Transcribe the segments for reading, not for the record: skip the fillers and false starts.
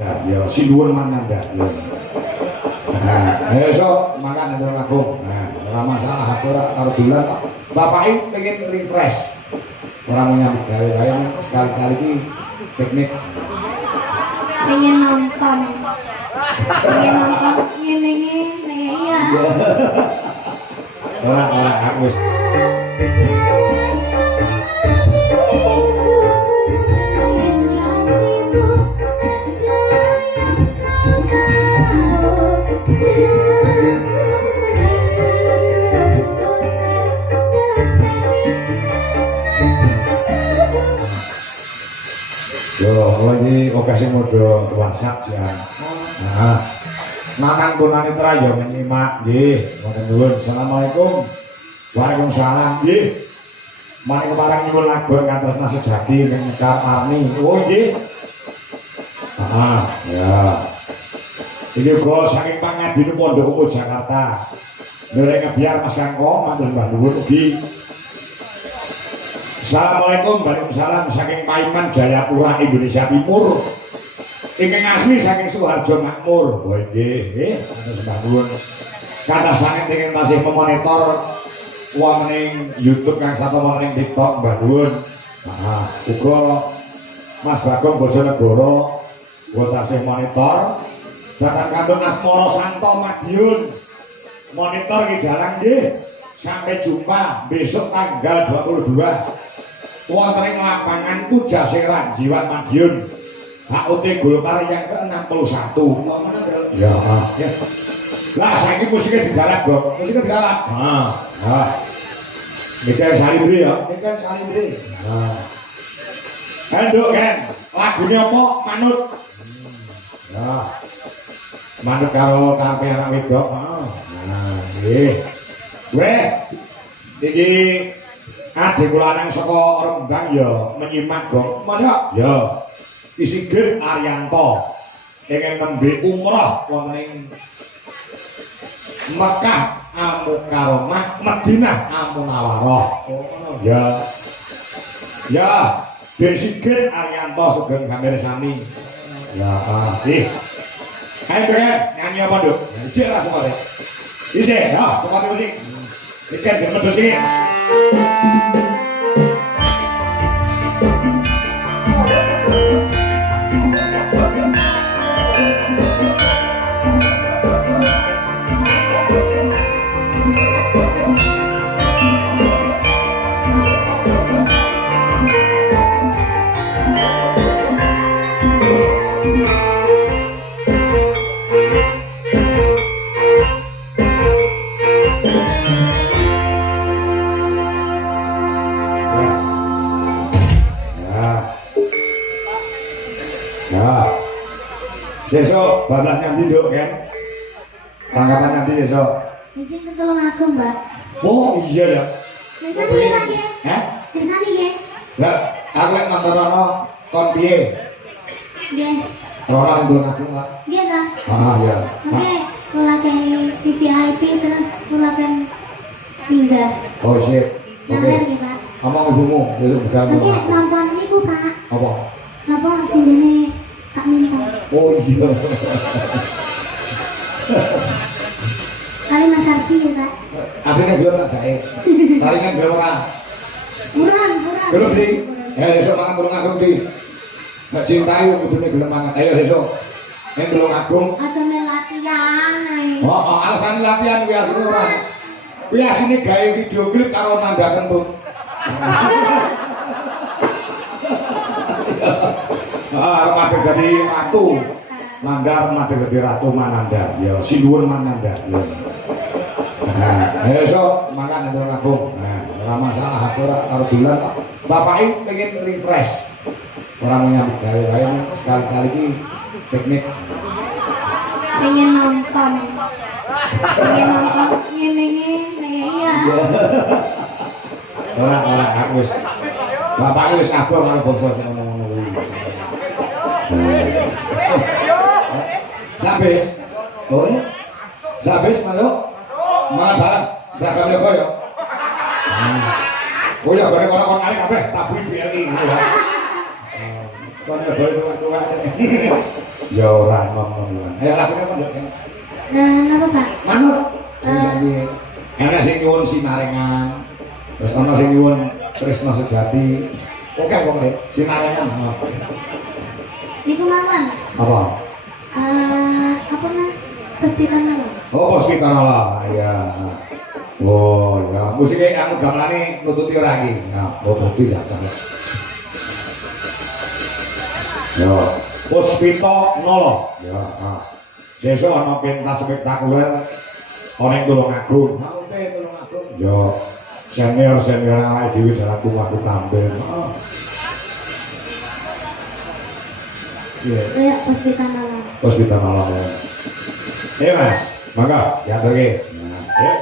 Ya, si dhuwur mananda. Nah, esok makan ndang Agung. Nah, ora masalah atur karo dolan. Bapake pengen refresh. Ora mau nyambut gawe wae sekali-kali iki piknik. Pengen nonton. Pengen nonton ngene-ngene ya. Ora aku wis. Lagi okasi mode WhatsApp ya. Nah, nanang punani ya menyimak nggih. Ngoten nuwun. Assalamualaikum. Waalaikumsalam nggih. Mari kepareng nyuwun lagu kantos Nasi Jati ning Mekar Arni. Oh nggih. Ya. Ini go saking Pangadine Pondok Umum Jakarta. Nureng biar Mas Kangkong matur Mbah nuwun ugi. Assalamualaikum, waalaikumsalam saking Paiman Jayapura Indonesia Timur. Ingkang asli saking Suharjo Makmur. Oh nggih, matur nuwun. Kata sanget ingkang tasih memonitor wonten ing YouTube kang sapa wonten ing TikTok Mbah nuwun. Uga Mas Bagong Bojonegoro uga tasih monitor. Datang kantun Asmara Santo Madiun. Monitor ki jalan nggih. Sampai jumpa besok tanggal 22. Wonten ing lapangan Pujaseran Jiwan Madiun. HUT Golkar yang ke-61. Ya. Lah saiki musiknya digarap, Gong. Musiknya digarap. Mikir Salibri ya, Mikir Salibri. Enduk kan, lagunya apa? Manut. Ya. Manut karo kape anak wedok. Nggih. Weh. Iki adik kula nang saka Rembang ya menyimak, Gong. Masa? Ya. Isigir Arianto ingin nembe umrah wonten ing Mekah Al-Mukarramah, Madinah Al-Munawwarah. Ya. Ya, Desigir Arianto Sugeng Gamirsani. Ya, ayo keren, nyanyi apa, Duk? Ijik lah semuanya. Isi, ya, semuanya musik. Ikan gemedus ini. Besok bablas nanti Duk kan? Tanggapan nanti besok. Ini ketolong aku, Mbak. Oh iya ya. Kersani lagi. Hah? Kersani nggih. Lah, aku lek nonton ono kon piye? Nggih. Ora nonton aku enggak? Nggih ta? Iya. Oke, kula kene VIP terus kula kan pindah. Oh sip. Oke. Sampeyan nggih, Pak. Ngomong ibumu, besok budal. Oke, nonton niku, Pak. Apa? Napa sing dene tak minta. Oh iya. Kali Mas Arfi ya, Pak. Akhirnya belum tak jahe. Taringan belum ora. Murah. Belum sih. Esok makan Tulung Agung di. Mbak cintai kudune gelem mangan. Ayo esok. Ning Tulung Agung. Aja men latihan ae. Oh, alasan latihan kuwi asline ora. Kuwi asline gawe video klip karo nandaken tuh. Remaja jadi ratu. Mandar remaja jadi ratu Mananda. Ya, si dhuwur Mananda. Nah, esok makan ndang Agung. Nah, ora masalah atur karo dolan. Bapake pengen refresh. Ora mau nyambut gawe wae sekali-kali iki piknik. Pengen nonton. Pengen nonton ngene-ngene ya. Ora aku wis. Bapake wis abot karo bangsa sing ngono-ngono kuwi. Sabes. Oh ya. Sabes masuk. Malah barang seragam lego ya. Oh ya bareng orang-orang kali kabeh tabui DLI gitu ya. Kono boy tua-tua. Ya ora nom-nom. Ayo lakune mondok. Nah, apa Pak? Manut. Ana sing nyuwun sinarengan. Terus ana sing nyuwun tresna sejati. Oke pokoke sinarengan. Niku mawon. Apa? Apa Mas? Puspita mawon. Oh, Puspita lah. Ya. Oh, ya. Musiknya anu gamelane nututi ora iki. Ya, nututi jajal. Ya, Puspita nolo. Ya, sesuk ana pentas spektakuler ana ing Tulungagung. Maute Tulungagung. Ya, senior-senior awake dhewe dalam tumaku tampil. Iya. Ya, Puspita mawon. Puspita nolo. Mas, mangga diaturke. Nah, ya.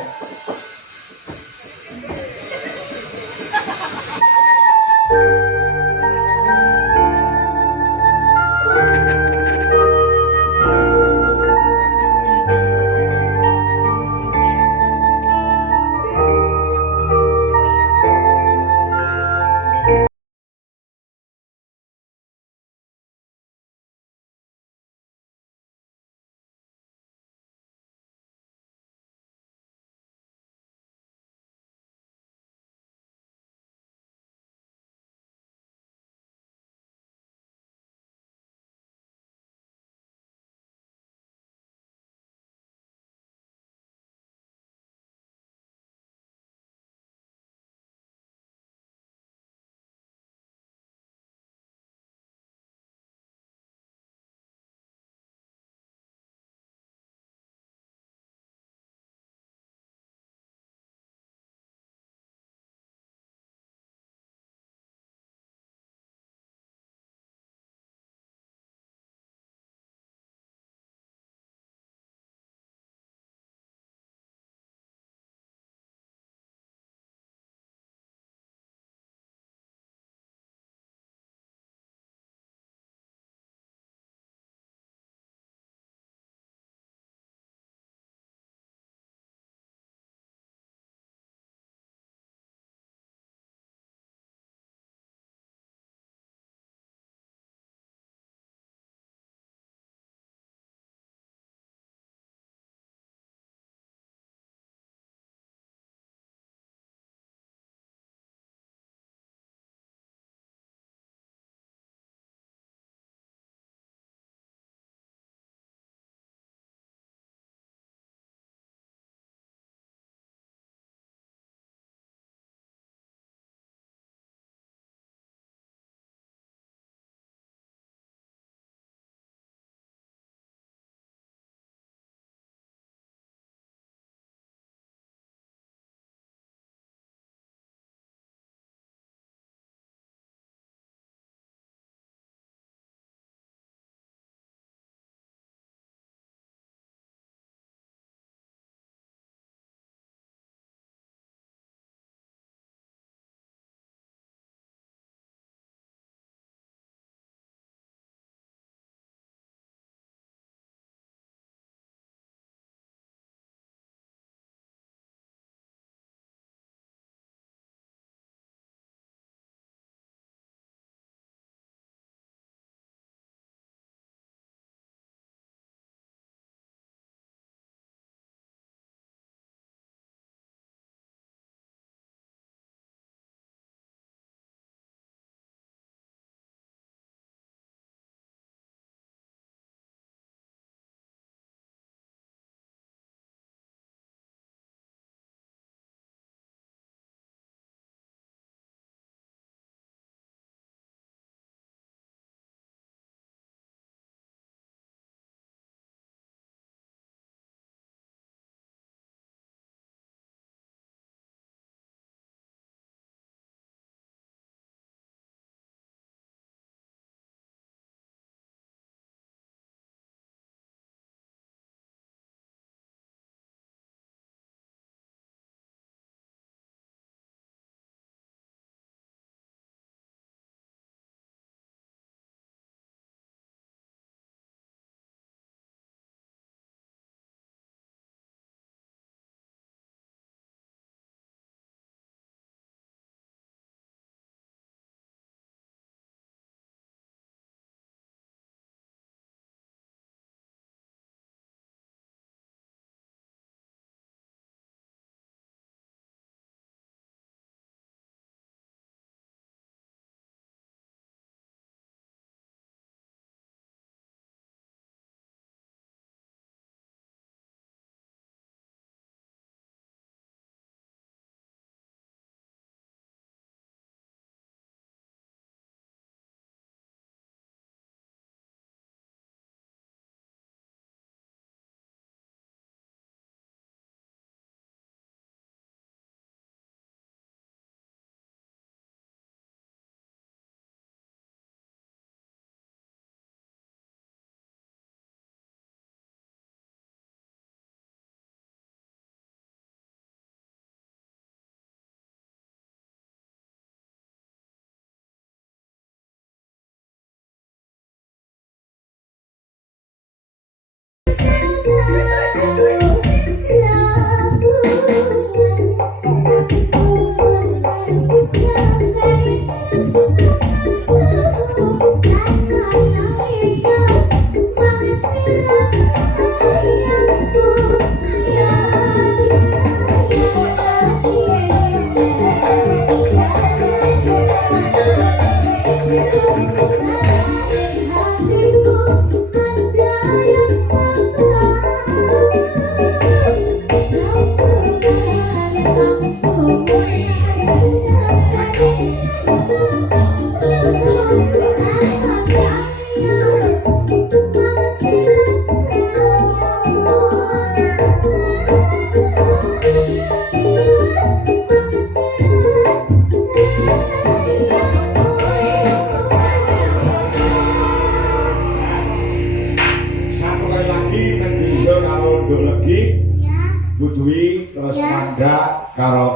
Satu kali lagi menjusul karo nduk legi Ya. Bu Dwi terus Ya. Manda karo